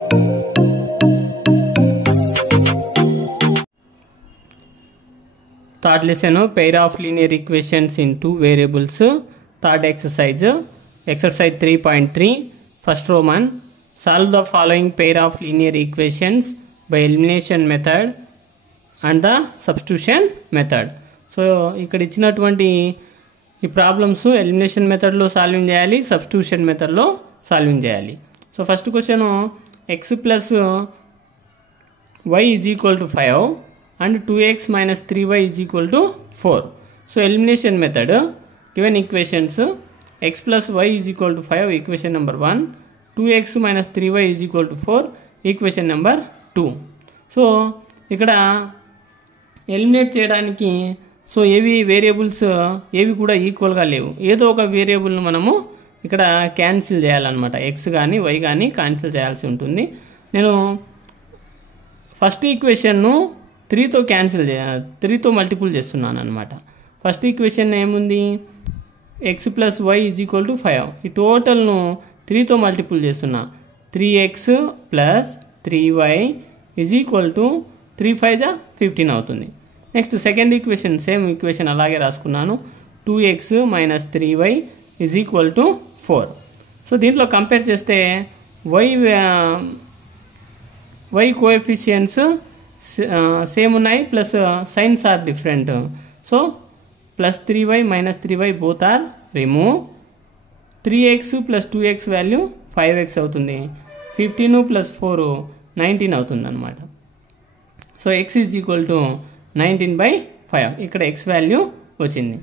Third lesson, pair of linear equations in two variables. Third exercise 3.3. First Roman, solve the following pair of linear equations by elimination method and the substitution method. So ఇక్కడ ఇచ్చినటువంటి ఈ problems elimination మెథడ్లో solving చేయాలి, substitution మెథడ్లో solving చేయాలి. So first question x plus y is equal to 5 and 2x minus 3y is equal to 4. So elimination method, given equations x plus y is equal to 5, equation number 1, 2x minus 3y is equal to 4, equation number 2. So ఇక్కడ eliminate చేయడానికి so ఏవి variables ఏవి కూడా ఈక్వల్గా లేవు, ఏదో ఒక వేరియబుల్ను మనము ఇక్కడ క్యాన్సిల్ చేయాలన్నమాట. ఎక్స్ కానీ వై కానీ క్యాన్సిల్ చేయాల్సి ఉంటుంది. నేను ఫస్ట్ ఈక్వేషన్ను 3తో క్యాన్సిల్ 3తో మల్టిపుల్ చేస్తున్నాను అనమాట. ఫస్ట్ ఈక్వేషన్ ఏముంది, x plus y is equal to 5. ఈ టోటల్ను 3తో మల్టిపుల్ చేస్తున్నా. 3x plus 3y is equal to 3 5 15 అవుతుంది. Next second equation same equation అలాగే రాసుకున్నాను. 2x minus 3y is equal to 4. So దీంట్లో కంపేర్ చేస్తే y కోఎఫిషియన్స్ సేమ్ ఉన్నాయి, plus signs are different. So plus 3y minus 3y both are remove. 3x plus 2x value 5x అవుతుంది. 15 plus 4 19 అవుతుంది అనమాట. So x is equal to 19/5. ఇక్కడ x value వచ్చింది.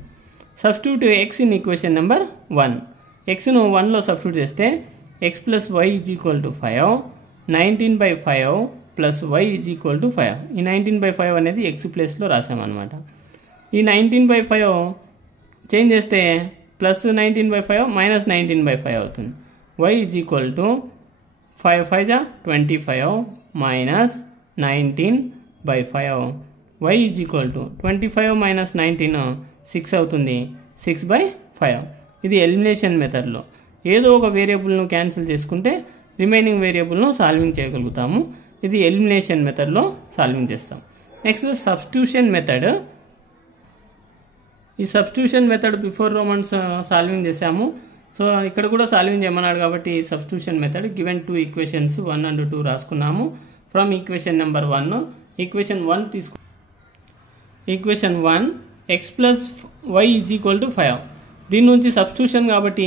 Substitute x in equation number 1. xను 1లో substitute చేస్తే x plus y is equal to 5, 19/5 plus y is equal to 5. ఈ 19/5 అనేది x ప్లేస్లో రాసామన్నమాట. ఈ 19/5 చేంజ్ చేస్తే ప్లస్ 19/5 మైనస్ 19/5 అవుతుంది. y is equal to 5 5 25 minus 19/5. y is equal to 25 minus 19 6 అవుతుంది. 6/5. ఇది ఎలిమినేషన్ మెథడ్లో ఏదో ఒక వేరియబుల్ను క్యాన్సిల్ చేసుకుంటే రిమైనింగ్ వేరియబుల్ను సాల్వింగ్ చేయగలుగుతాము. ఇది ఎలిమినేషన్ మెథడ్లో సాల్వింగ్ చేస్తాం. Next substitution method. ఈ substitution method before romans solving చేసాము. సో ఇక్కడ కూడా సాల్వింగ్ చేయమన్నాడు కాబట్టి substitution method. Given 2 equations 1 and 2 రాసుకున్నాము. ఫ్రమ్ ఈక్వేషన్ నెంబర్ 1, ఈక్వేషన్ 1 తీసుకు equation 1 x plus y is equal to 5. దీని నుంచి సబ్స్టిట్యూషన్ కాబట్టి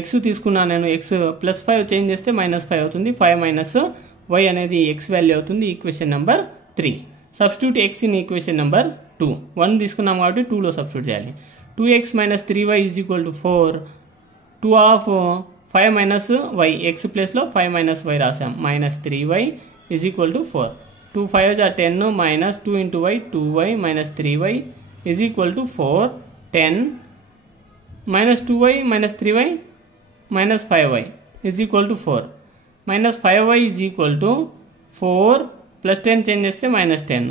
x తీసుకున్నాను నేను. x ప్లస్ 5 చేంజ్ చేస్తే మైనస్ 5 అవుతుంది. 5 మైనస్ y అనేది x వాల్యూ అవుతుంది. Equation number 3. Substitute x in equation number 2. 1 తీసుకున్నాం కాబట్టి 2లో సబ్స్టిట్యూట్ చేయాలి. 2x minus 3y is equal to 4. 2 of 5 minus y, x ప్లేస్లో 5 మైనస్ y రాసాం. Minus 3y is equal to 4. 2 5 10 minus 2 into y 2y minus 3y is equal to 4. 10 minus 2y minus 3y minus 5y is equal to 4. Minus 5y is equal to 4 plus 10 change చేస్తే minus 10.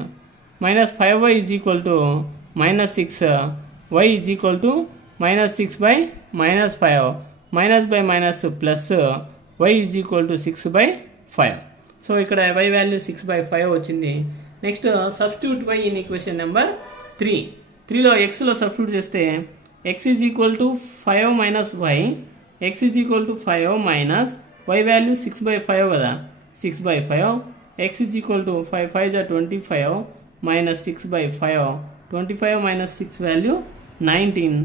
Minus 5y is equal to minus 6. y is equal to minus 6/మైనస్ 5. Minus by minus plus y is equal to 6/5. So ఇక్కడ y value 6/5 వచ్చింది. Next substitute y in equation number 3. 3లో xలో substitute చేస్తే x is equal to 5 minus y. x is equal to 5 minus y value 6/5 కదా, 6/5. x is equal to 5 5 25 minus 6/5. 25 minus 6 value 19.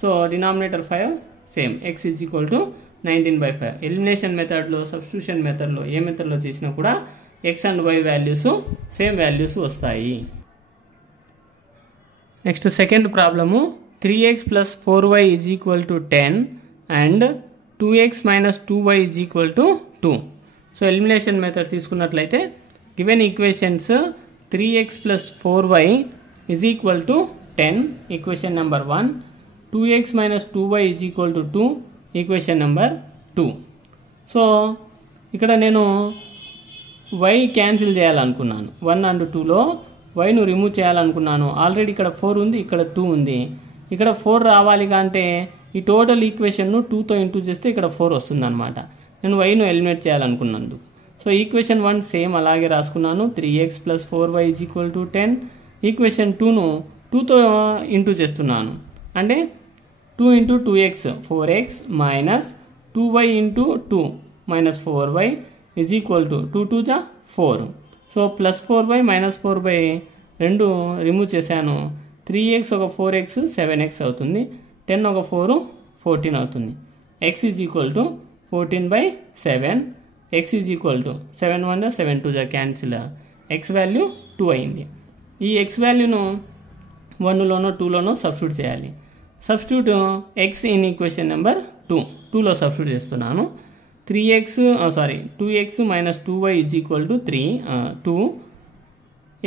So denominator 5 same. x is equal to 19/5. Elimination మెథడ్లో substitution మెథడ్లో ఏ మెథడ్లో చేసినా కూడా x and y values same values వస్తాయి. Next second problem 3x plus 4y is equal to 10 and 2x minus 2y is equal to 2. So elimination method తీసుకున్నట్లయితే given equations 3x plus 4y is equal to 10, equation number 1. 2x minus 2y is equal to 2, equation number 2. So ఇక్కడ నేను y cancel చేయాలనుకున్నాను. 1 and 2లో yను remove చేయాలనుకున్నాను. Already ఇక్కడ 4 ఉంది, ఇక్కడ 2 ఉంది. ఇక్కడ 4 రావాలి అంటే ఈ టోటల్ ఈక్వేషన్ను 2తో ఇంటూ చేస్తే ఇక్కడ 4 వస్తుంది అనమాట. నేను yను ఎలిమినేట్ చేయాలనుకున్నాను. సో ఈక్వేషన్ 1 సేమ్ అలాగే రాసుకున్నాను. 3x + 4y = 10. ఈక్వేషన్ 2ను 2తో ఇంటూ చేస్తున్నాను. అంటే 2 × 2x 4x minus 2y × 2 minus 4y = 2 2 జా 4. సో +4y -4y రెండు రిమూవ్ చేశాను. 3x ఒక 4x 7x అవుతుంది. 10 ఒక 4 14 అవుతుంది. x = 14/7. x = 7 1 7 2 cancel. x value 2 అయింది. ఈ x వాల్యూను 1లోనో 2లోనో సబ్స్టిట్యూట్ చేయాలి. Substitute x in equation number 2లో సబ్స్టిట్యూట్ చేస్తున్నాను. 2x - 2y = 3 2.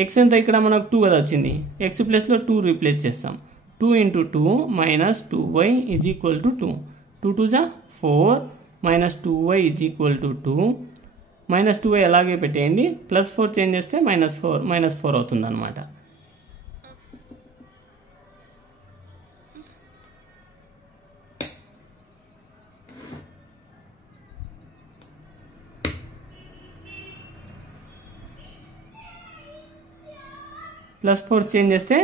x ఎంత ఇక్కడ మనకు 2 కదా వచ్చింది. x ప్లస్లో 2 రీప్లేస్ చేస్తాం. 2 × 2 - 2y = 2. 2 2 జా 4 -2y = 2. -2y అలాగే పెట్టేయండి. +4 చేంజ్ చేస్తే -4 అవుతుంది అనమాట. +4 చేంజ్ చేస్తే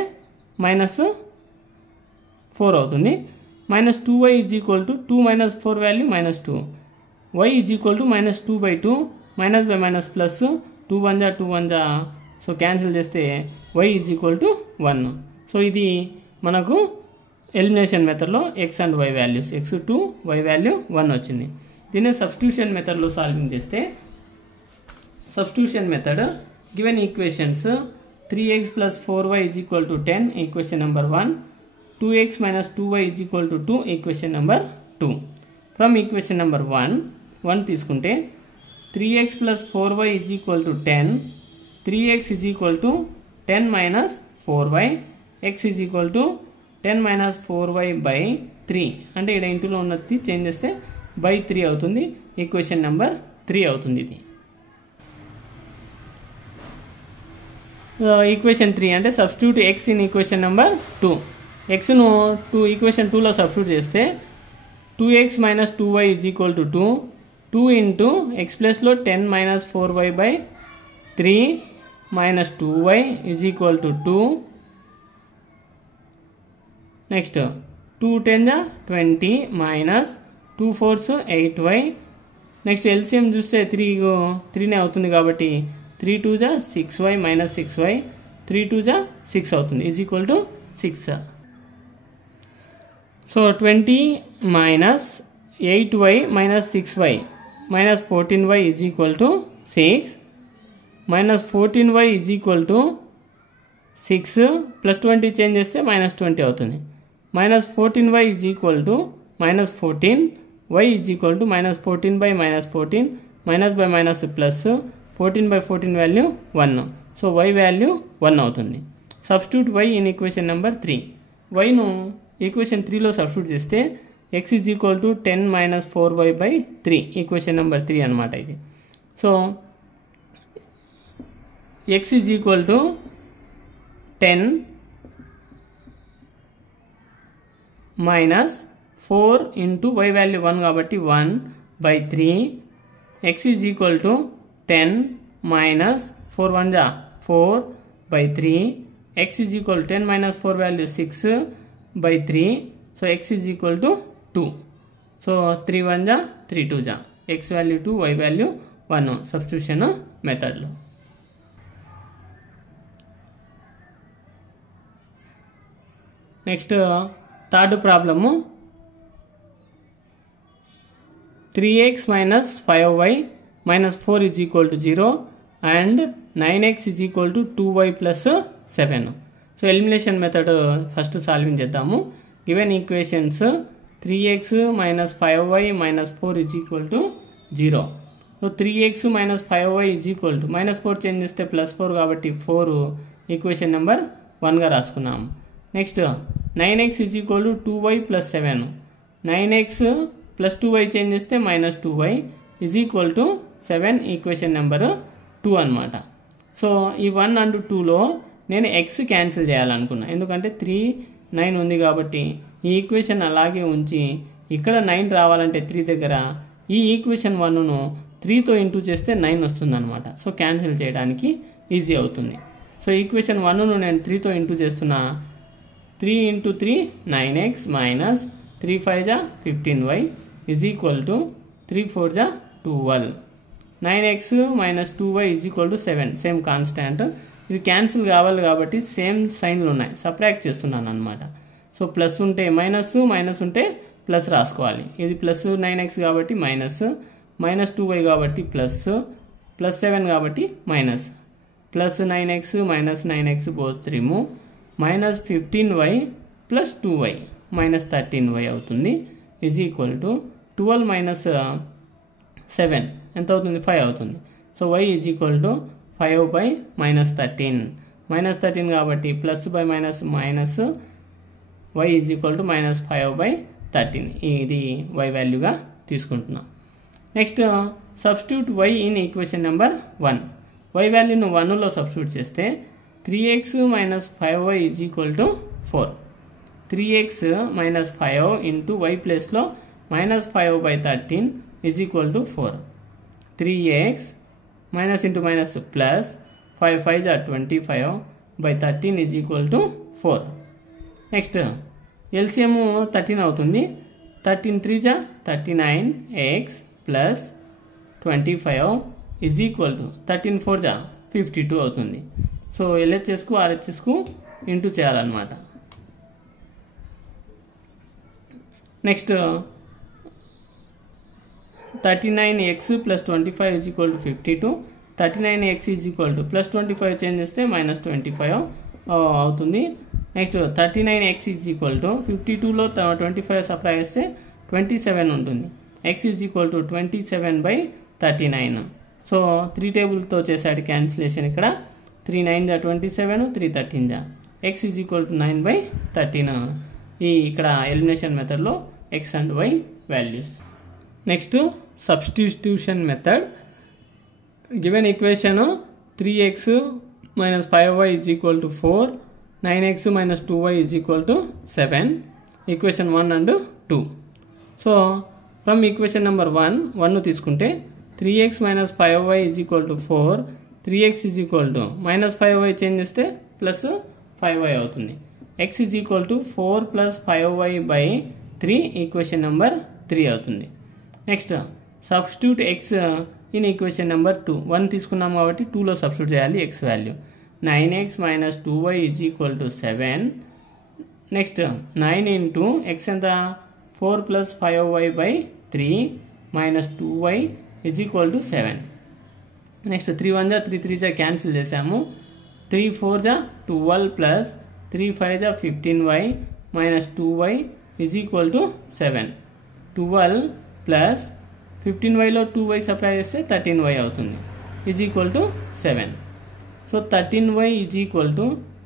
-4 అవుతుంది. -2y = 2 - 4 value -2. y = -2/2 -/+ 2 1 2 1 so cancel చేస్తే y = 1. సో ఇది మనకు ఎలిమినేషన్ మెథడ్లో x and y values x 2 y value 1 వచ్చింది. దీన్ని సబ్స్టిట్యూషన్ మెథడ్లో సాల్వింగ్ చేస్తే substitution method given equations 3x + 4y = 10 equation number 1. 2x - 2y = 2 equation number 2. From equation number 1 తీసుకుంటే 3x + 4y = 10. 3x = 10 - 4y. x = 10 - 4y/3. అంటే ఇక్కడ ఇంటిలో ఉన్నది చేంజ్ చేస్తే /3 అవుతుంది. ఈక్వేషన్ నెంబర్ 3 అవుతుంది ఇది. ఈక్వేషన్ 3 అంటే substitute x in equation number 2. xను ఈక్వేషన్ 2లో సబ్స్టిట్యూట్ చేస్తే 2x - 2y = 2. 2 × x ప్లస్లో 10 - 4y/3 -2y = 2. Next 2 10 20 -2 4 8y. Next LCM చూస్తే 3నే అవుతుంది కాబట్టి 3 2 6y -6y 3 2 6 అవుతుంది = 6. So 20 - 8y -6y -14y = 6 -14y = 6 +20 change చేస్తే -20 అవుతుంది. -14y = -14 y = -14/-14 -/+ 14/14 value 1. So y value 1 అవుతుంది. Substitute y in equation number 3. yను ఈక్వేషన్ 3లో సబ్స్టిట్యూట్ చేస్తే x = 10 - 4y/3 ఈక్వేషన్ నెంబర్ 3 అనమాట ఇది. సో x = 10 - 4 × y వాల్యూ 1 కాబట్టి 1/3. x = 10 - 4 1 4/3. x = 10 - 4 value 6/3. So x = 2. So 3 1 3 2 x value 2 y value 1 substitution మెథడ్లో. Next third problem 3x - 5y -4 = 0 and 9x = 2y + 7. So elimination method first solving చేద్దాము. Given equations 3x - 5y -4 = 0. So 3x - 5y -4 change చేస్తే +4 కాబట్టి 4 equation number 1గా రాసుకున్నాము. Next 9x = 2y + 7. 9x + 2y change చేస్తే -2y = 7 equation number 2 అనమాట. So ఈ 1 and 2లో నేను x cancel చేయాలనుకున్నా. ఎందుకంటే 3 9 ఉంది కాబట్టి ఈ ఈక్వేషన్ అలాగే ఉంచి ఇక్కడ 9 రావాలంటే 3 దగ్గర ఈ ఈక్వేషన్ 1ను 3తో ఇంటూ చేస్తే 9 వస్తుంది అనమాట. సో క్యాన్సిల్ చేయడానికి ఈజీ అవుతుంది. సో ఈక్వేషన్ 1ను నేను 3తో ఇంటూ చేస్తున్నా. 3 × 3 9x మైనస్ 3 5 జా 15y ఈజ్ ఈక్వల్ టు 3 4 జా 12. 9x minus 2y is equal to 7. Same constant. ఇది క్యాన్సిల్ కావాలి కాబట్టి సేమ్ సైన్లు ఉన్నాయి, సబ్ట్రాక్ట్ చేస్తున్నాను అనమాట. సో ప్లస్ ఉంటే మైనస్, మైనస్ ఉంటే ప్లస్ రాసుకోవాలి. ఇది ప్లస్ 9x కాబట్టి మైనస్, మైనస్ 2y కాబట్టి ప్లస్, ప్లస్ 7 కాబట్టి minus, plus 9x minus 9x both remove, minus 15y plus 2y minus 13y అవుతుంది. ఈజ్ ఈక్వల్ టు 12 మైనస్ 7 ఎంత అవుతుంది? 5 అవుతుంది. So y is equal to 5 by minus 13. Minus 13 కాబట్టి plus by minus minus, y is equal to minus 5 by 13. ఇది y వాల్యూగా తీసుకుంటున్నాం. Next substitute y in equation number 1. y వాల్యూను 1లో సబ్స్టిట్యూట్ చేస్తే 3x minus 5y is equal to 4. 3x minus 5 into y ప్లేస్లో minus 5 by 13 is equal to 4. 3x minus into minus plus 5 5 జా 25 by 13 is equal to 4. Next LCM 13 అవుతుంది. 13 3 జా 39x plus 25 is equal to 13 4 జా 52 అవుతుంది. So ఎల్హెచ్ఎస్కు ఆర్హెచ్ఎస్కు into చేయాలన్నమాట. Next 39x plus 25 is equal to 52. 39x is equal to plus 25 change చేస్తే minus 25 అవుతుంది. Next 39x is equal to 52లో 25 సప్లై చేస్తే 27 ఉంటుంది. x is equal to 27 by 39. So 3 టేబుల్తో చేసాడు క్యాన్సిలేషన్. ఇక్కడ 3 9 జా 27, 3 13 జా x is equal to 9 by 13. ఇక్కడ ఎలిమినేషన్ మెథడ్లో x and y values. Next substitution method. Given equation 3x minus 5y is equal to 4, 9x minus 2y is equal to 7. Equation 1 and 2. So from equation number 1 తీసుకుంటే 3x minus 5y is equal to 4, 3x is equal to minus 5y change చేస్తే plus 5y అవుతుంది. x is equal to 4 plus 5y by 3 equation number 3 అవుతుంది. Next substitute x in equation number 2. 1 తీసుకున్నాం కాబట్టి 2లో substitute చేయాలి x value. 9x minus 2y is equal to 7. Next 9 into x ఎంత? 4 plus 5y by 3 minus 2y is equal to 7. Next 3 1 జా 3 3 జా cancel చేసాము. 3 4 జా 12 ప్లస్ 3 5 జా 15y minus 2y is equal to 7. 12 plus 15yలో 2y సప్లై చేస్తే 13y అవుతుంది. Is equal to 7. So 13y is equal to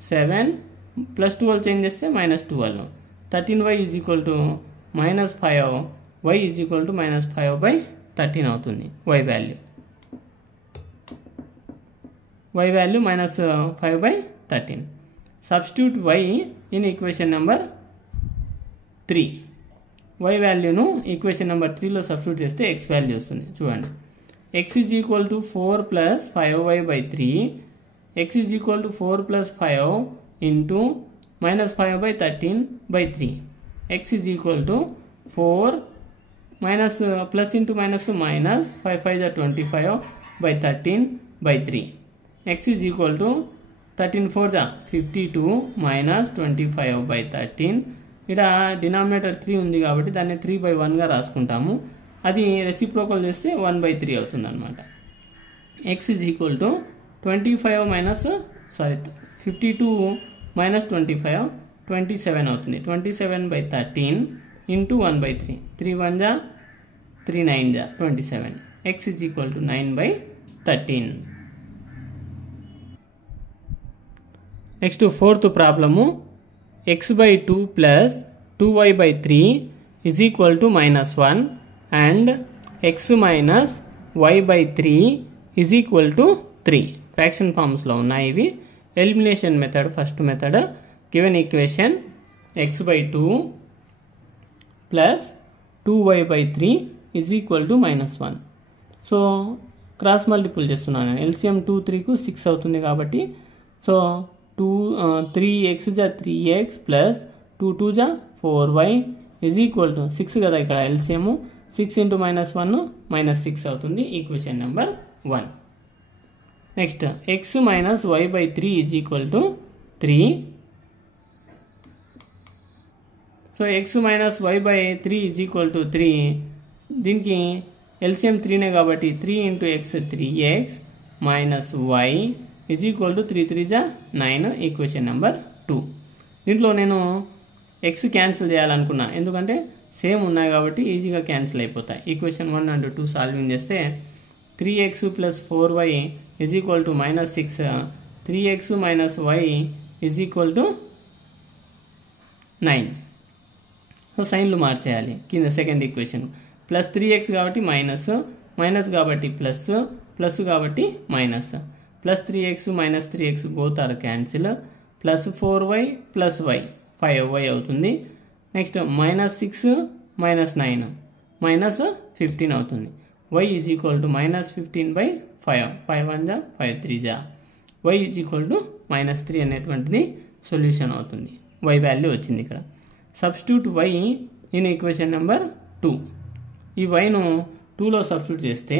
7 plus 12 change చేస్తే minus 12. 13y is equal to minus 5, y is equal to minus 5 by 13 అవుతుంది y value. y value minus 5 by 13. Substitute y in equation number 3. y వాల్యూను equation number 3లో substitute చేస్తే x value వస్తుంది. చూడండి, x is equal to 4 plus 5y by 3. x is equal to 4 plus 5 into minus 5 by 13 by 3. x is equal to 4 minus plus into minus minus 5 5 జా 25 by 13 by 3. x is equal to 13 4 జా 52 minus 25 by 13. ఇక్కడ denominator 3 ఉంది కాబట్టి దాన్ని 3/1గా రాసుకుంటాము. అది reciprocal చేస్తే 1/3 అవుతుంది అనమాట. x is equal to 52 minus 25 27 అవుతుంది. 27/13 ఇంటూ 1/3. 3 1 జా 3 9 జా 27. x is equal to 9/13. Next fourth problem. x/2 plus 2y/3 is equal to -1 and x minus y/3 is equal to 3. Fraction ఫార్మ్స్లో ఉన్నాయి ఇవి. Elimination method. First method, given equation x/2 plus 2y/3 is equal to -1. So cross multiple చేస్తున్నాను. LCM 2 3కు 6 అవుతుంది కాబట్టి so 3x జా 3x plus 2 2 జా 4y is equal to 6 కదా ఇక్కడ ఎల్సిఎం 6 ఇంటూ -1 -6 అవుతుంది equation number 1. Next x minus y by 3 is equal to 3. So x minus y by 3 is equal to 3. దీనికి ఎల్సిఎం 3నే కాబట్టి 3 into x 3x minus y is equal to 3 3 జా 9 equation number 2. దీంట్లో నేను x cancel చేయాలనుకున్నా, ఎందుకంటే same ఉన్నాయి కాబట్టి ఈజీగా క్యాన్సిల్ అయిపోతాయి. ఈక్వేషన్ 1 అండ్ 2 సాల్వింగ్ చేస్తే 3x plus 4y is equal to -6, 3x minus y is equal to 9. So సైన్లు మార్చేయాలి కింద సెకండ్ ఈక్వేషన్. ప్లస్ 3x కాబట్టి మైనస్, మైనస్ కాబట్టి ప్లస్, ప్లస్ కాబట్టి minus. Plus 3x minus 3x both are cancel. Plus 4y plus y 5y అవుతుంది. Next -6 -9 -15 అవుతుంది. y is equal to -15/5, 5 1 జా 5 3 జా y ఈజ్ ఈక్వల్ టు -3 అనేటువంటిది సొల్యూషన్ అవుతుంది. y value వచ్చింది ఇక్కడ. Substitute y in equation number 2. ఈ yను 2లో సబ్స్టిట్యూట్ చేస్తే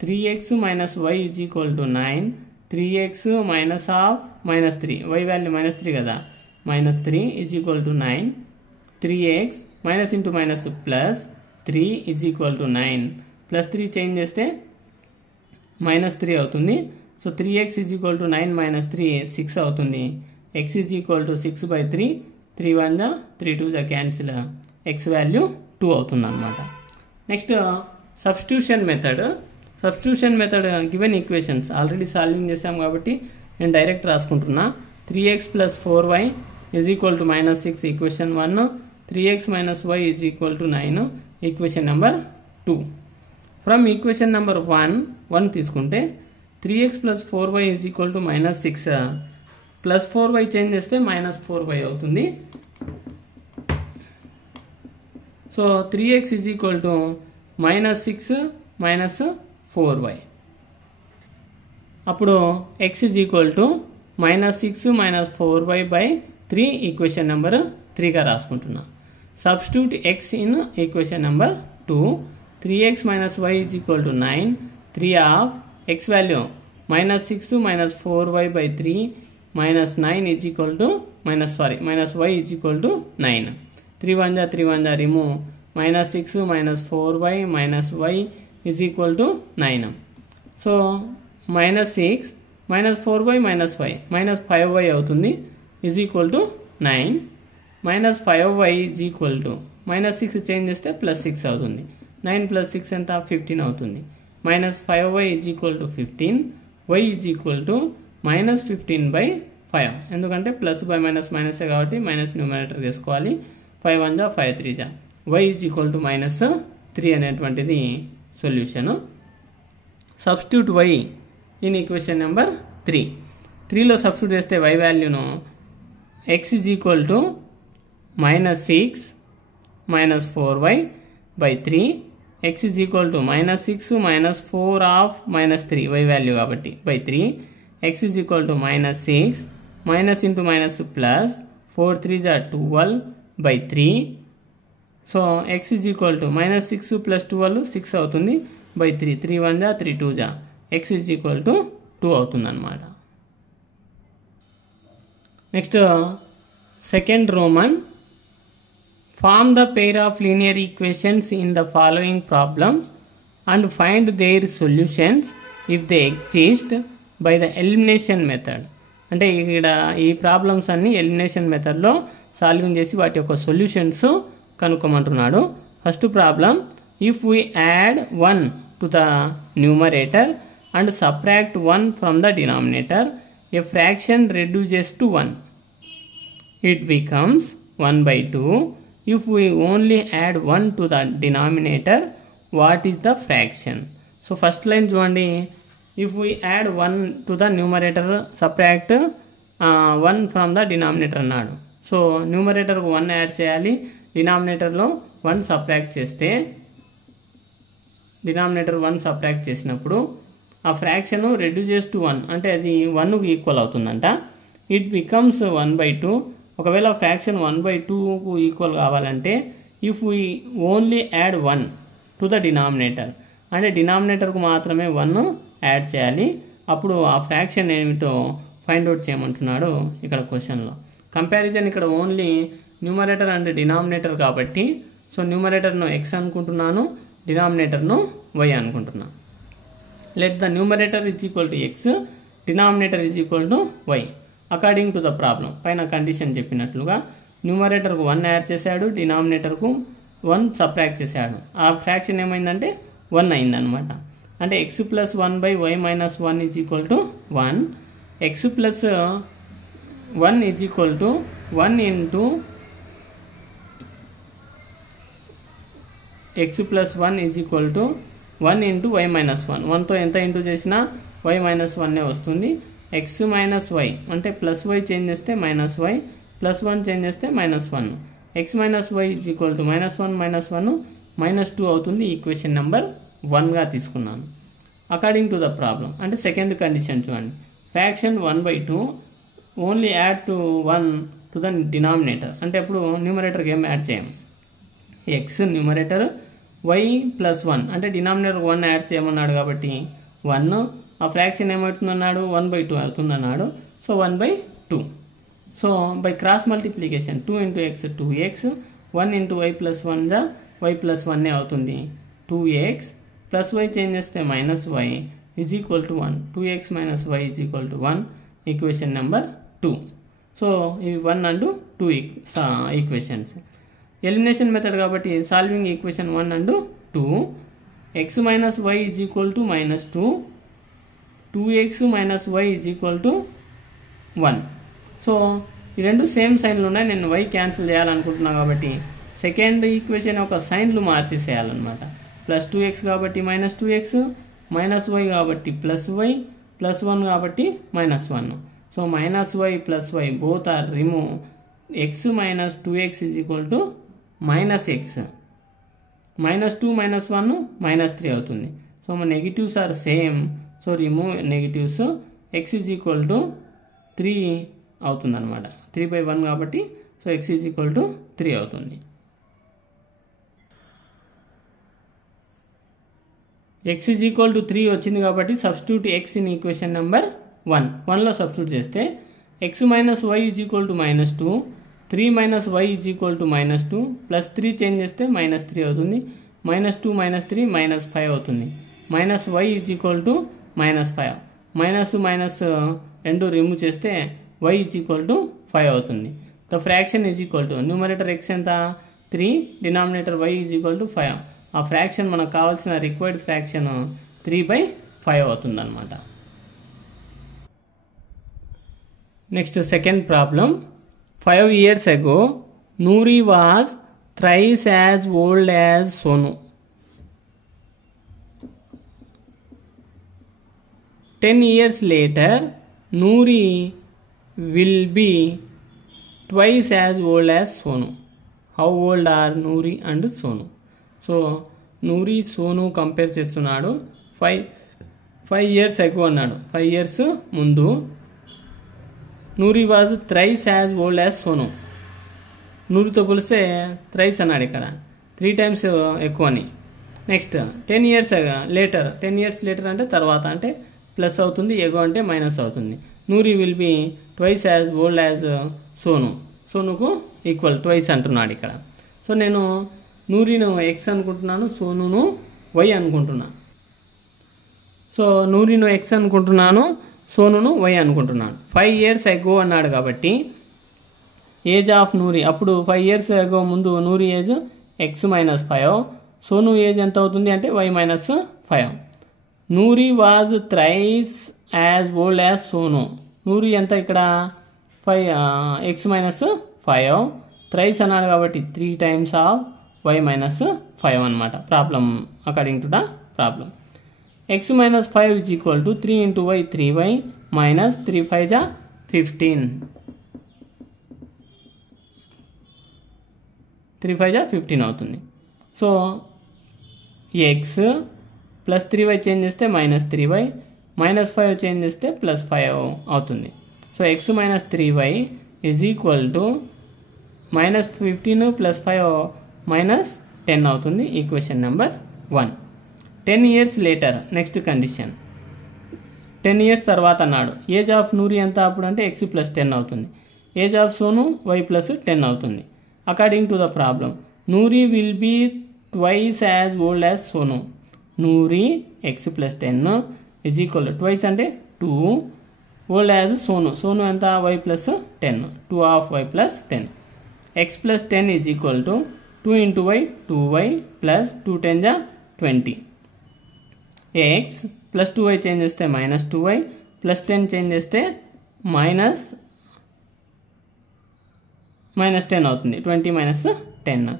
3x minus y is equal to 9, 3x minus half -3, y value -3 కదా, -3 is equal to 9, 3x minus into minus plus 3 is equal to 9, plus 3 change చేస్తే -3 అవుతుంది. So 3x is equal to 9 minus 3 6 అవుతుంది. x is equal to 6/3, 3 1 జా 3 2 జా cancel, x value 2 అవుతుంది అన్నమాట. Next substitution method. Substitution method given equations already solving చేసాం కాబట్టి నేను డైరెక్ట్ రాసుకుంటున్నా. 3x plus 4y is equal to -6 equation 1, 3x minus y is equal to 9 equation number 2. From equation number 1 తీసుకుంటే 3x plus 4y is equal to -6, plus 4y change చేస్తే -4y అవుతుంది. So 3x is equal to -6 minus 4y. అప్పుడు x is equal to -6 minus 4y/3 equation number 3గా రాసుకుంటున్నా. Substitute x in equation number 2. 3x minus y is equal to 9, 3 half x value -6 minus 4y/3 -9 is equal to -y is equal to 9. 3 1 జా 3 1 జా remove, -6 minus 4y minus y is equal to 9. So -6 minus 4y minus y -5y అవుతుంది is equal to 9. -5y is equal to -6 change చేస్తే +6 అవుతుంది. 9 + 6 ఎంత 15 అవుతుంది. -5y is equal to 15, y is equal to -15/5, ఎందుకంటే plus by minus మైనసే కాబట్టి minus numerator తీసుకోవాలి. 5 1 జా 5 3 జా y ఈజ్ ఈక్వల్ టు -3 అనేటువంటిది solution. Substitute y in equation number 3. 3లో సబ్స్టిట్యూట్ చేస్తే y వాల్యూను x is equal to -6 minus 4y/3, x is equal to -6 minus 4 half -3 y value కాబట్టి /3, x is equal to -6 minus into minus plus 4 3 జా 12/3. So x is equal to -6 plus 12 6 అవుతుంది /3, 3 1 జా 3 2 జా x is equal to 2 అవుతుంది అన్నమాట. Next second Roman. Form the pair of linear equations in the following problems and find their solutions if they exist by the elimination method. అంటే ఇక్కడ ఈ problems అన్ని elimination మెథడ్లో సాల్వింగ్ చేసి వాటి యొక్క సొల్యూషన్స్ కనుక్కోమంటున్నాడు. First problem, if we add 1 to the numerator and subtract 1 from the denominator, a fraction reduces to 1. It becomes 1/2. If we only add 1 to the denominator, what is the fraction? So first line చూడండి, if we add 1 to the numerator, subtract 1 from the denominator అన్నాడు. So న్యూమరేటర్కు 1 add చేయాలి, డినామినేటర్లో 1 subtract చేస్తే denominator 1 subtract చేసినప్పుడు ఆ fraction reduces to 1 అంటే అది 1కు equal అవుతుందంట. It becomes 1/2. ఒకవేళ ఫ్రాక్షన్ 1/2కు ఈక్వల్ కావాలంటే if we only add 1 to the denominator అంటే డినామినేటర్కు మాత్రమే 1 యాడ్ చేయాలి. అప్పుడు ఆ ఫ్రాక్షన్ ఏమిటో ఫైండ్ అవుట్ చేయమంటున్నాడు ఇక్కడ క్వశ్చన్లో. కంపారిజన్ ఇక్కడ ఓన్లీ న్యూమరేటర్ అండ్ డినామినేటర్ కాబట్టి సో న్యూమరేటర్ను x అనుకుంటున్నాను, డినామినేటర్ను y అనుకుంటున్నాను. Let the numerator is equal to x, denominator is equal to y according to the problem. పైన కండిషన్ చెప్పినట్లుగా న్యూమరేటర్కు 1 యాడ్ చేశాడు, డినామినేటర్కు 1 సబ్ట్రాక్ట్ చేశాడు. ఆ ఫ్రాక్షన్ ఏమైందంటే 1 అయిందనమాట. అంటే x plus 1/y minus 1 is equal to 1. x plus 1 is equal to 1 into x plus 1 is equal to 1 into y minus 1. 1తో ఎంత into చేసినా y మైనస్ 1 వస్తుంది. x మైనస్ y అంటే ప్లస్ y చేంజ్ చేస్తే minus y, plus 1 change చేస్తే minus 1. x minus y is equal to -1 -2 అవుతుంది. Equation number 1గా తీసుకున్నాను according to the problem. అంటే సెకండ్ కండిషన్ చూడండి, fraction 1/2 only add to 1 to the denominator అంటే ఇప్పుడు న్యూమరేటర్కి ఏం యాడ్ చేయం, x న్యూమరేటర్, y ప్లస్ 1 అంటే డినామినేటర్ 1 యాడ్ చేయమన్నాడు కాబట్టి 1. ఆ ఫ్రాక్షన్ ఏమవుతుందన్నాడు 1/2 అవుతుందన్నాడు. So 1/2. So by cross multiplication 2 into x 2x, 1 into y plus 1 జా y ప్లస్ 1 అవుతుంది. 2x ప్లస్ y చేంజ్ చేస్తే minus y is equal to 1. 2x minus y is equal to 1. Equation number 2. So ఇవి 1 and 2 equations. Elimination method కాబట్టి solving equation 1 and 2, x minus y is equal to -2, 2x minus y is equal to 1. So ఈ రెండు same సైన్లు ఉన్నాయి. నేను y cancel చేయాలనుకుంటున్నాను కాబట్టి second equation ఒక సైన్లు మార్చేసేయాలన్నమాట. Plus 2x కాబట్టి -2x, మైనస్ y కాబట్టి ప్లస్ y, ప్లస్ 1 కాబట్టి -1. So -y plus y both are remove. x minus 2x is equal to -x, -2 -1 -3 అవుతుంది. సో మన negatives are same. So remove negatives. x is equal to 3 అవుతుంది అనమాట. 3/1 కాబట్టి so x is equal to 3 అవుతుంది. x is equal to 3 వచ్చింది కాబట్టి substitute x in equation number 1లో substitute చేస్తే x minus y is equal to -2, 3 minus y is equal to -2, plus 3 change చేస్తే -3 అవుతుంది. -2 -3 -5 అవుతుంది. Minus y is equal to -5. Minus రెండు remove చేస్తే y ఈజ్ ఈక్వల్ టు 5 అవుతుంది. The fraction is equal to numerator x ఎంత 3, denominator y is equal to 5. ఆ fraction మనకు కావాల్సిన రిక్వైర్డ్ ఫ్రాక్షన్ 3/5 అవుతుంది అనమాట. Next second problem. 5 years ago, Noori was thrice as old as Sonu. 10 years later, Noori will be twice as old as Sonu. How old are Noori and Sonu? So Noori Sonu compare చేస్తున్నాడు. 5 years ago అన్నాడు. 5 years ముందు Noori was thrice as old as Sonu. నూరితో పోలిస్తే థ్రైస్ అన్నాడు ఇక్కడ, 3 times ఎక్కువ అని. Next 10 years later. 10 years later అంటే తర్వాత అంటే ప్లస్ అవుతుంది, ఎగో అంటే మైనస్ అవుతుంది. Noori will be twice as old as Sonu. సోనుకు ఈక్వల్ ట్వైస్ అంటున్నాడు ఇక్కడ. సో నేను నూరిను x అనుకుంటున్నాను, సోనును y అనుకుంటున్నాను. సో నూరిను x అనుకుంటున్నాను, సోనును y అనుకుంటున్నాను. 5 years ago అన్నాడు కాబట్టి ఏజ్ ఆఫ్ నూరి అప్పుడు 5 years ago ముందు Noori age x -5, Sonu age ఎంత అవుతుంది అంటే y -5. Noori was thrice as old as Sonu. Noori ఎంత ఇక్కడ 5 x -5, థ్రైస్ అన్నాడు కాబట్టి 3 times ఆఫ్ y -5 అనమాట. Problem according to the problem. x -5 is equal to 3 into y 3y minus 3 5 జా 15. 3 5 జా 15 అవుతుంది. So x plus 3y change చేస్తే మైనస్ 3y, మైనస్ 5 చేంజ్ చేస్తే ప్లస్ 5 అవుతుంది. So x minus 3y is equal to minus 15 plus 5 minus 10 అవుతుంది. Equation number 1. 10 years later next condition. 10 years తర్వాత అన్నాడు. Age of నూరి ఎంత అప్పుడు అంటే x ప్లస్ 10 అవుతుంది. Age of Sonu y plus 10 అవుతుంది. According to the problem Noori will be twice as old as Sonu. Noori x plus 10 is equal twice అంటే 2 old as Sonu. Sonu ఎంత y plus 10, 2 of y plus 10. x plus 10 is equal to 2 into y 2y plus 2 10 జా 20. x ప్లస్ 2y change చేస్తే minus 2y plus 10 change చేస్తే minus 10 అవుతుంది. 20 minus 10.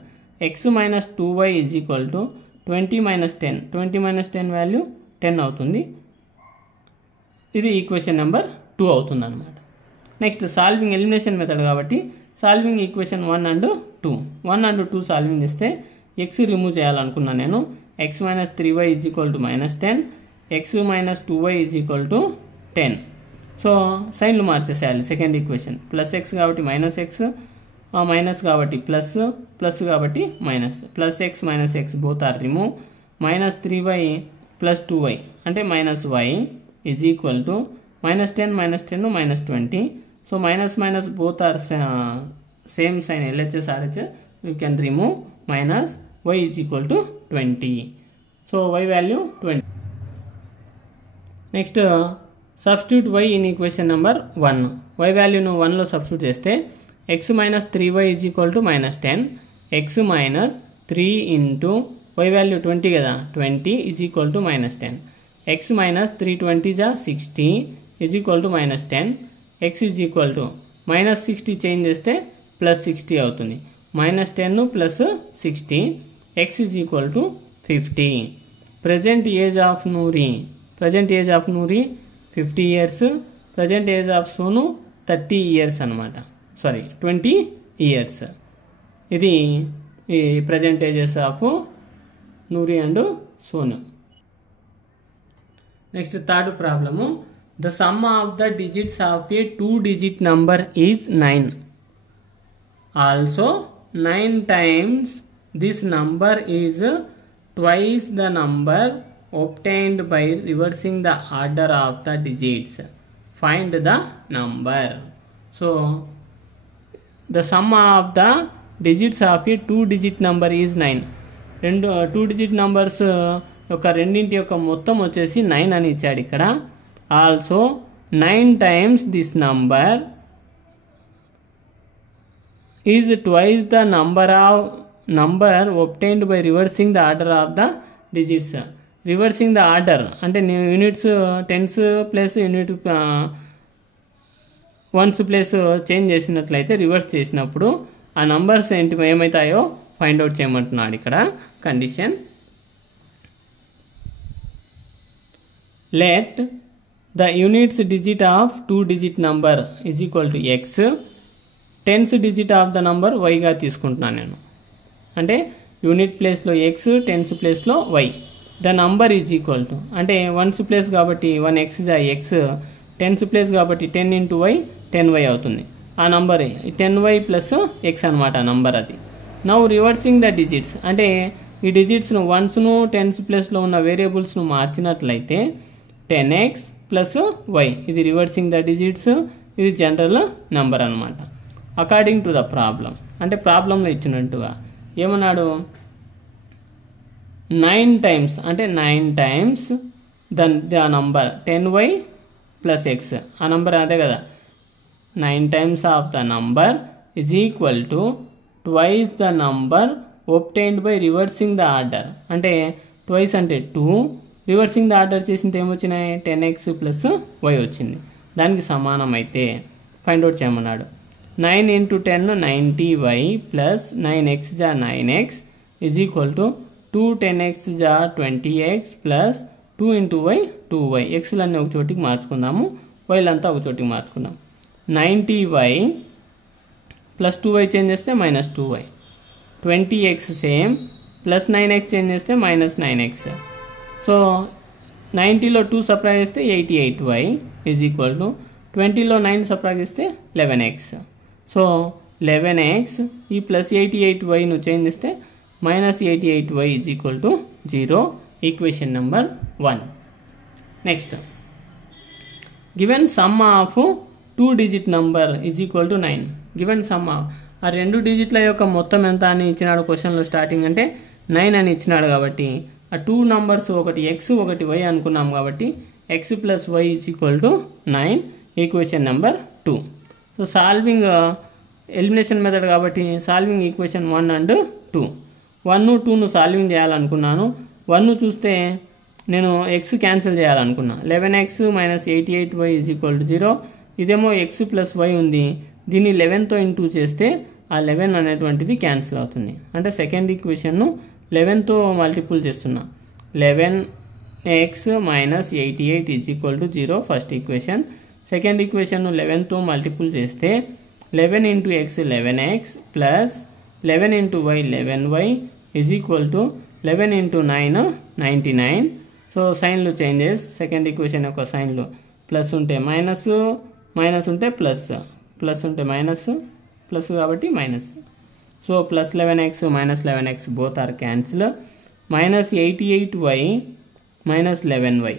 x minus 2y is equal to 20 minus 10. 20 minus 10 value 10 అవుతుంది. ఇది equation number 2 అవుతుంది అనమాట. Next solving elimination method కాబట్టి solving equation 1 and 2. 1 and 2 solving చేస్తే x రిమూవ్ చేయాలనుకున్నాను నేను. x minus 3y is equal to minus 10, x minus 2y is equal to 10. So సైన్లు మార్చేసేయాలి. సెకండ్ ఈక్వేషన్ ప్లస్ x కాబట్టి minus x, minus కాబట్టి plus, plus కాబట్టి minus. Plus x minus x both are remove. Minus 3y plus 2y అంటే minus y is equal to minus 10 minus 10 minus 20. So minus minus both are same sign LHS RHS you can remove. Minus y is equal to 20. So y value 20. Next substitute y in equation number 1. y వాల్యూను 1లో substitute చేస్తే x minus 3y is equal to minus 10. x minus 3 into y value 20 కదా, 20 is equal to minus 10. x minus 320 జా 60 is equal to minus 10. x is equal to minus 60 change చేస్తే plus 60 అవుతుంది. Minus 10 plus 60, x is equal to 50. Present age of Noori 50 years. Present age of Sonu 30 years అనమాట. 20 years. ఇది ఈ present ages of Noori and Sonu. Next third problem. The sum of the digits of A 2-digit number is 9. Also 9 times this number is twice the number obtained by reversing the order of the digits. Find the number. So the sum of the digits of a 2-digit number is 9. 2-digit numbers యొక్క రెండింటి యొక్క మొత్తం వచ్చేసి 9 అని ఇచ్చాడు ఇక్కడ. Also 9 times this number is twice the number obtained by reversing the order of the digits. Reversing the order అంటే units tens plus unit ones plus change చేసినట్లయితే రివర్స్ చేసినప్పుడు ఆ నంబర్స్ ఏమవుతాయో ఫైండ్ అవుట్ చేయమంటున్నాడు ఇక్కడ condition. Let the units digit of 2-digit number is equal to x, tens digit of the number వైగా తీసుకుంటున్నాను నేను. అంటే యూనిట్ ప్లేస్లో ఎక్స్, టెన్స్ ప్లేస్లో y. The number is equal to అంటే వన్స్ ప్లేస్ కాబట్టి 1x జా ఎక్స్, టెన్స్ ప్లేస్ కాబట్టి 10 ఇంటూ వై 10y అవుతుంది. ఆ నంబర్ 10y ప్లస్ ఎక్స్ అనమాట నంబర్ అది. నౌ రివర్సింగ్ ద డిజిట్స్ అంటే ఈ డిజిట్స్ను వన్స్ను టెన్స్ ప్లేస్లో ఉన్న వేరియబుల్స్ను మార్చినట్లయితే 10x ప్లస్ వై, ఇది రివర్సింగ్ ద డిజిట్స్, ఇది జనరల్ నెంబర్ అనమాట. అకార్డింగ్ టు ద ప్రాబ్లం అంటే ప్రాబ్లంలో ఇచ్చినట్టుగా ఏమన్నాడు, 9 times అంటే 9 times the number 10y plus X, ఆ నంబర్ అదే కదా. 9 times of the number is equal to twice the number obtained by reversing the order. అంటే ట్వైస్ అంటే 2, రివర్సింగ్ ద ఆర్డర్ చేసింటే ఏమొచ్చినాయి 10x ప్లస్ వై వచ్చింది. దానికి సమానం అయితే ఫైండ్ అవుట్ చేయమన్నాడు. 9 ఇంటూ 10 90y ప్లస్ 9x జా 9x is equal to 2 10x జా 20x plus 2 into why 2y. ఎక్స్లన్నీ ఒక చోటికి మార్చుకుందాము, వైలంతా ఒక చోటికి మార్చుకుందాం. 90y ప్లస్ 2y చేంజ్ చేస్తే minus 2y, 20x same plus 9x change చేస్తే మైనస్ 9x. సో 90లో 2 సబ్ట్రాక్ట్ చేస్తే 88y ఈజ్ ఈక్వల్ టు 20లో 9 సబ్ట్రాక్ట్ చేస్తే 11x. సో 11x ఈ ప్లస్ 88yను చేంజ్ చేస్తే minus 88y is equal to 0. Equation number 1. Next given sum of 2 digit number is equal to 9. Given sum ఆ 2 డిజిట్ల యొక్క మొత్తం ఎంత అని ఇచ్చినాడు క్వశ్చన్లో. స్టార్టింగ్ అంటే 9 అని ఇచ్చినాడు కాబట్టి ఆ 2 నంబర్స్ ఒకటి x ఒకటి y అనుకున్నాం కాబట్టి x plus y is equal to 9. Equation number 2. So solving elimination method కాబట్టి సాల్వింగ్ ఈక్వేషన్ 1 అండ్ 2. 1 2ను సాల్వింగ్ చేయాలనుకున్నాను. 1 చూస్తే నేను x క్యాన్సిల్ చేయాలనుకున్నా. 11x minus 88y is equal to 0. ఇదేమో x ప్లస్ y ఉంది. దీన్ని 11తో ఇంటూ చేస్తే ఆ 11 అనేటువంటిది క్యాన్సిల్ అవుతుంది. అంటే సెకండ్ ఈక్వేషన్ను 11తో మల్టిపుల్ చేస్తున్నా. 11x minus 88 is equal to 0 first equation. Second ఈక్వేషన్ను 11తో మల్టిపుల్ చేస్తే 11 into x 11x plus 11 into y 11y is equal to 11 into 9 99. So సైన్లు చేంజెస్. సెకండ్ ఈక్వేషన్ యొక్క సైన్లు ప్లస్ ఉంటే మైనస్, మైనస్ ఉంటే ప్లస్, ప్లస్ ఉంటే మైనస్, ప్లస్ కాబట్టి minus. So plus 11x minus 11x both are cancel. Minus 88y minus 11y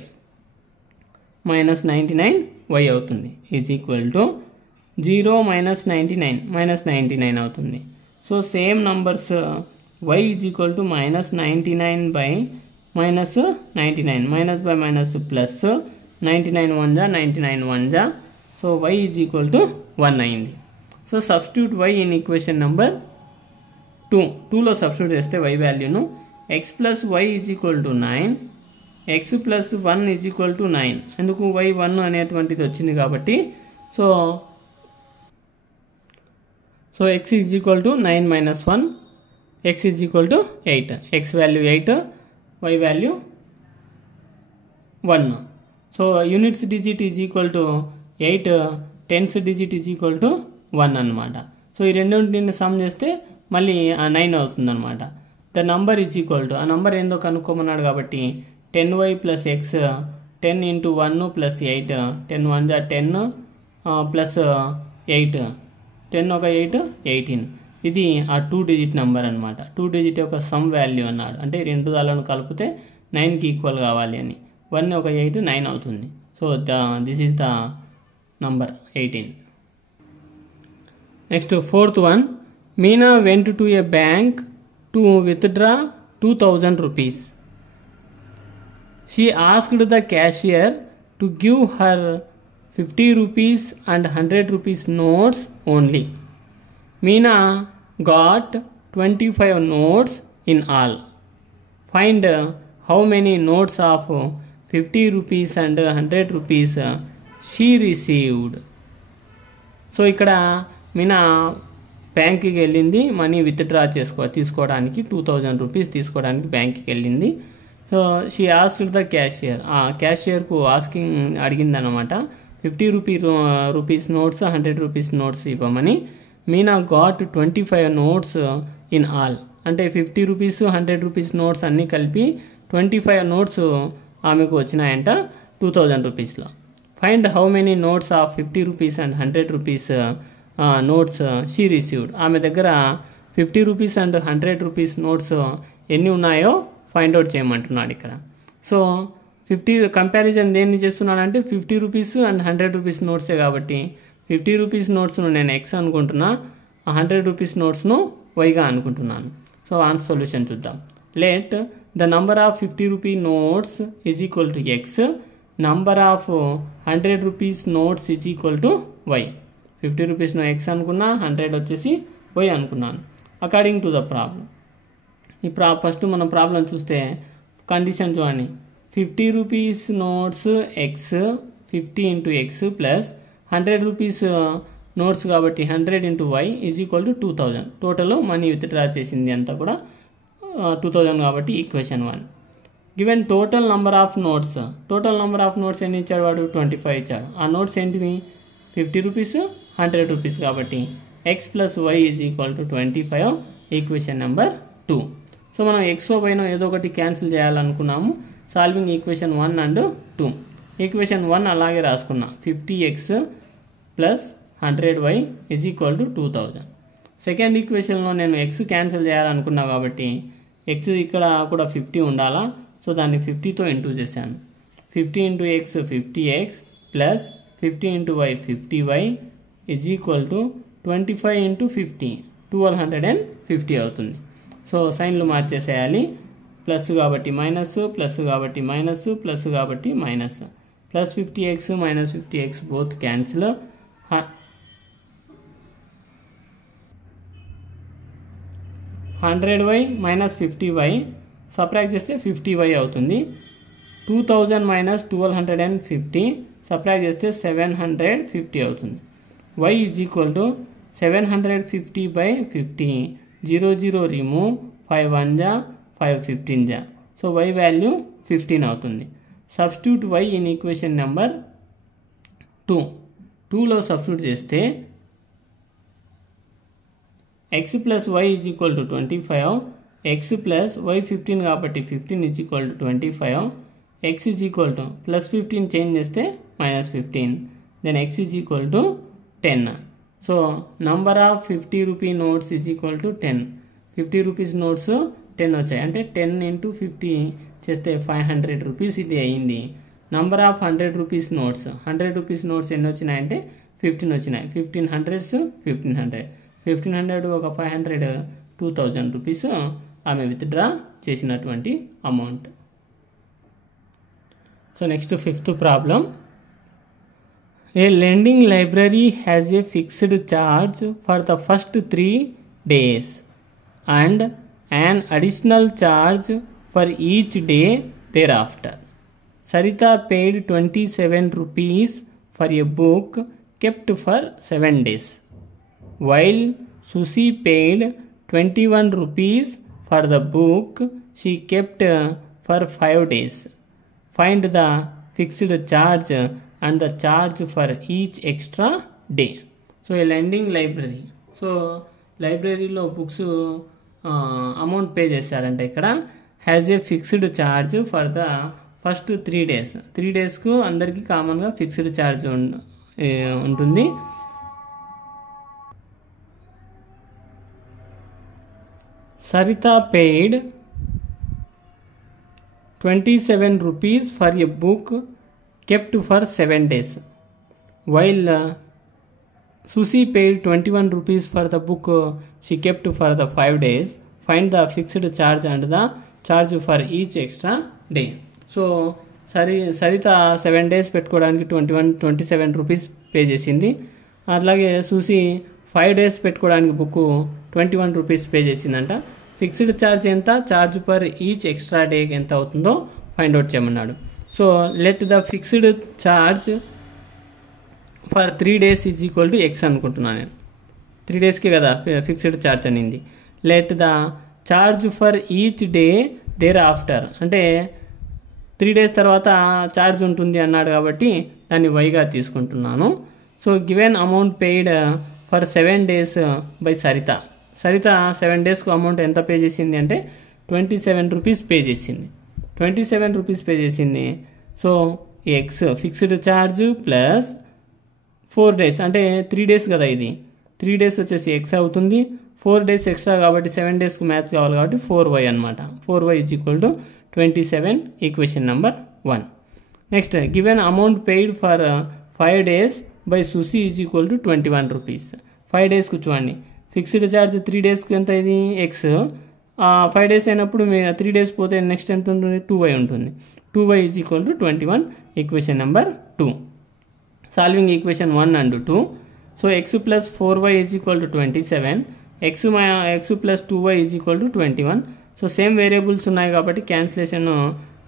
minus 99y అవుతుంది is equal to 0 minus 99 అవుతుంది. So same numbers y is equal to minus 99 by minus 99, minus by minus plus 99 1 జా 99 1 జా. So y is equal to 1 అయింది. So substitute y in equation number 2. 2లో substitute చేస్తే y వాల్యూను x plus y is equal to 9, x plus 1 is equal to 9. ఎందుకు y 1 అనేటువంటిది వచ్చింది కాబట్టి. So x is equal to 9 minus 1, x is equal to 8. x value 8, y value 1. So units digit is equal to 8, tense digit is equal to 1 అనమాట. So ఈ రెండింటిని some చేస్తే మళ్ళీ 9 అవుతుంది అనమాట. The number is equal to, ఆ number ఏందో కనుక్కోమన్నాడు కాబట్టి 10y plus x 10 into 1 plus 8, 10 1 జా 10 ప్లస్ 8, 10 ఒక 8 18. ఇది ఆ 2 డిజిట్ నెంబర్ అనమాట. 2 డిజిట్ యొక్క సమ్ వాల్యూ అన్నాడు. అంటే రెండు దాలను కలిపితే 9కి ఈక్వల్ కావాలి అని. 1 ఒక 8 9 అవుతుంది. So this is the number 18. Next fourth one. Meena went to A bank to withdraw 2000 rupees. She asked the cashier to give her 50 rupees and 100 rupees notes only. Meena got 25 notes in all. Find how many notes of 50 rupees and 100 rupees she received. So ఇక్కడ మీనా బ్యాంక్కి వెళ్ళింది money withdraw తీసుకోవడానికి 2000 rupees తీసుకోవడానికి బ్యాంక్కి వెళ్ళింది. So she asked the cashier, ఆ క్యాషియర్కు అడిగింది అనమాట 50 రూపీస్ నోట్స్ 100 రూపీస్ నోట్స్ ఇవ్వమని. Meena got 25 notes in all. అంటే 50 రూపీస్ 100 రూపీస్ నోట్స్ అన్నీ కలిపి 25 నోట్స్ ఆమెకు వచ్చినాయంట 2000 రూపీస్లో. Find how many notes of 50 rupees and 100 rupees notes she received. ఆమె దగ్గర 50 రూపీస్ అండ్ 100 రూపీస్ నోట్స్ ఎన్ని ఉన్నాయో ఫైండ్ అవుట్ చేయమంటున్నాడు ఇక్కడ. సో 50 కంపారిజన్ దేన్ని చేస్తున్నానంటే 50 రూపీస్ అండ్ 100 రూపీస్ నోట్సే కాబట్టి 50 రూపీస్ నోట్స్ను నేను ఎక్స్ అనుకుంటున్నా, 100 రూపీస్ నోట్స్ను వైగా అనుకుంటున్నాను. సో ఆన్సర్ సొల్యూషన్ చూద్దాం. Let the number of 50 rupee notes is equal to x, number of 100 rupees notes is equal to y. 50 రూపీస్ను ఎక్స్ అనుకున్నా, 100 వచ్చేసి వై అనుకున్నాను అకార్డింగ్ టు ద ప్రాబ్లం. ఈ ఫస్ట్ మనం ప్రాబ్లం చూస్తే కండిషన్ చూడండి. 50 rupees notes x 50 into x plus 100 rupees notes కాబట్టి 100 into y is equal to 2000. Total money withdraw చేసింది అంతా కూడా 2000 కాబట్టి equation 1. Given total number of notes, total number of notes ఎన్ని ఇచ్చాడు వాడు 25 ఇచ్చాడు. ఆ నోట్స్ ఏంటివి 50 రూపీస్ 100 రూపీస్ కాబట్టి x plus y is equal to 25 equation number 2. So మనం ఎక్స్ వైనో ఏదో ఒకటి క్యాన్సిల్ చేయాలనుకున్నాము. Solving equation 1 and 2. ఈక్వేషన్ 1 అలాగే రాసుకున్నా, 50x plus 100y is equal to 2000. Second ఈక్వేషన్లో నేను x క్యాన్సిల్ చేయాలనుకున్నా కాబట్టి x ఇక్కడ కూడా 50 ఉండాలా, సో దాన్ని 50తో ఇంటూ చేశాను. 50 into x 50x plus 50 into y 50y is equal to 25 into 50 1250 అవుతుంది. సో సైన్లు మార్చేసేయాలి. ప్లస్ కాబట్టి మైనస్, ప్లస్ కాబట్టి మైనస్, ప్లస్ కాబట్టి minus. Plus 50x minus 50x both cancel. 100y minus 50y subtract చేస్తే 50y అవుతుంది. 2000 minus 1250 subtract చేస్తే 750 అవుతుంది. y is equal to 750 by 50. 0 0 remove, 5 1 జా 5 15 జా. సో y వాల్యూ 15 అవుతుంది. Substitute y in equation number 2. 2లో సబ్స్టిట్యూట్ చేస్తే x plus y is equal to 25. x plus y 15 కాబట్టి 15 is equal to 25. x is equal to plus 15 change చేస్తే minus 15. Then x is equal to 10. So number of 50 rupee notes is equal to 10. 50 rupees notes 10 వచ్చాయి, అంటే 10 into 50 చేస్తే 500 rupees ఇది అయ్యింది. Number of 100 rupees notes, 100 rupees notes ఎన్ని వచ్చినాయంటే 15 వచ్చినాయి. 15 hundreds 1500, 1500 ఒక 500 2000 రూపీస్ ఆమె విత్డ్రా చేసినటువంటి amount. So next 5th problem. A lending library has a fixed charge for the first 3 days and an additional charge for each day thereafter. Sarita paid 27 rupees for a book kept for 7 days, while Susie paid 21 rupees for the book she kept for 5 days. Find the fixed charge and the charge for each extra day. So a lending library. So లైబ్రరీలో books amount pay చేశారంటే ఇక్కడ has a fixed charge for the first 3 days. 3 daysకు అందరికీ కామన్గా fixed charge ఉంటుంది. Sarita paid 27 rupees for a book kept for 7 days, while Susie paid 21 rupees for the book she kept for the 5 days. Find the fixed charge and the charge for each extra day. So Saritha 7 days పెట్టుకోవడానికి 27 rupees pay చేసింది. అలాగే సూసి 5 days పెట్టుకోవడానికి book 21 rupees pay చేసిందంట. Fixed charge ఎంత, charge per each extra day ఎంత అవుతుందో find out చేయమన్నాడు. So let the fixed charge for 3 days is equal to x అనుకుంటున్నాను నేను. 3 daysకి కదా ఫిక్స్డ్ ఛార్జ్ అనింది. Let the charge for each day thereafter, అంటే 3 days తర్వాత ఛార్జ్ ఉంటుంది అన్నాడు కాబట్టి దాన్ని వైగా తీసుకుంటున్నాను. So given amount paid for 7 days by Saritha. Saritha 7 daysకు అమౌంట్ ఎంత పే చేసింది అంటే 27 రూపీస్ పే చేసింది. 27 రూపీస్ పే చేసింది. So x fixed charge plus 4 days, అంటే 3 days కదా ఇది. 3 days వచ్చేసి ఎక్స్ అవుతుంది. 4 days ఎక్స్ట్రా కాబట్టి 7 daysకు మ్యాచ్ కావాలి కాబట్టి 4y అనమాట. 4y is equal to 27, equation number 1. Next given amount paid for 5 days by Susi is equal to 21 rupees. 5 daysకు చూడండి, ఫిక్స్డ్ ఛార్జ్ 3 daysకు ఎంత ఇది ఎక్స్. 5 days అయినప్పుడు 3 days పోతే నెక్స్ట్ ఎంత ఉంటుంది 2y ఉంటుంది. 2y is equal to 21, equation number 2. Solving equation 1 and 2. So X plus 4y is equal to 27, X plus 2y is equal to 21. So same variables ఉన్నాయి కాబట్టి cancellation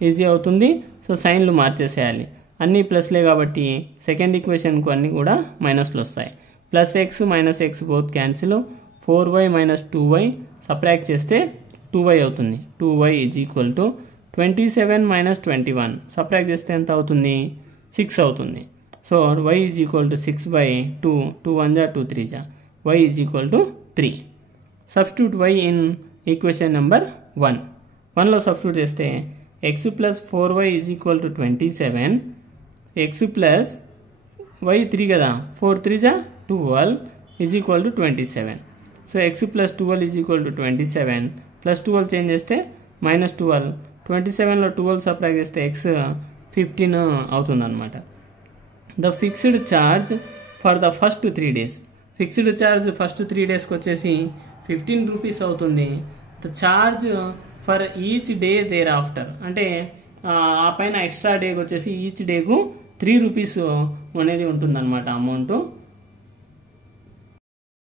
easy అవుతుంది. So సైన్లు మార్చేసేయాలి. అన్నీ ప్లస్లే కాబట్టి సెకండ్ ఈక్వేషన్కు అన్నీ కూడా మైనస్లు వస్తాయి. Plus X minus X both cancel. 4y minus 2y subtract చేస్తే 2y అవుతుంది. 2y is equal to 27 minus 21 subtract చేస్తే ఎంత అవుతుంది 6 అవుతుంది. So y is equal to 6 by 2, 2 1 జా 2 3 జా, y is equal to 3. Substitute y in equation number 1. 1లో substitute చేస్తే x plus 4y is equal to 27, x plus y 3 కదా, 4 3 జా 12 is equal to 27. So x plus 12 is equal to 27 plus 12 change చేస్తే -12, 27లో 12 subtract చేస్తే x 15 అవుతుంది అనమాట. The fixed charge for the first 3 days, fixed charge first 3 daysకి వచ్చేసి 15 rupees అవుతుంది. The charge for each day thereafter, అంటే ఆ పైన ఎక్స్ట్రా డేకి వచ్చేసి ఈచ్ డేకు 3 రూపీస్ అనేది ఉంటుందన్నమాట అమౌంట్.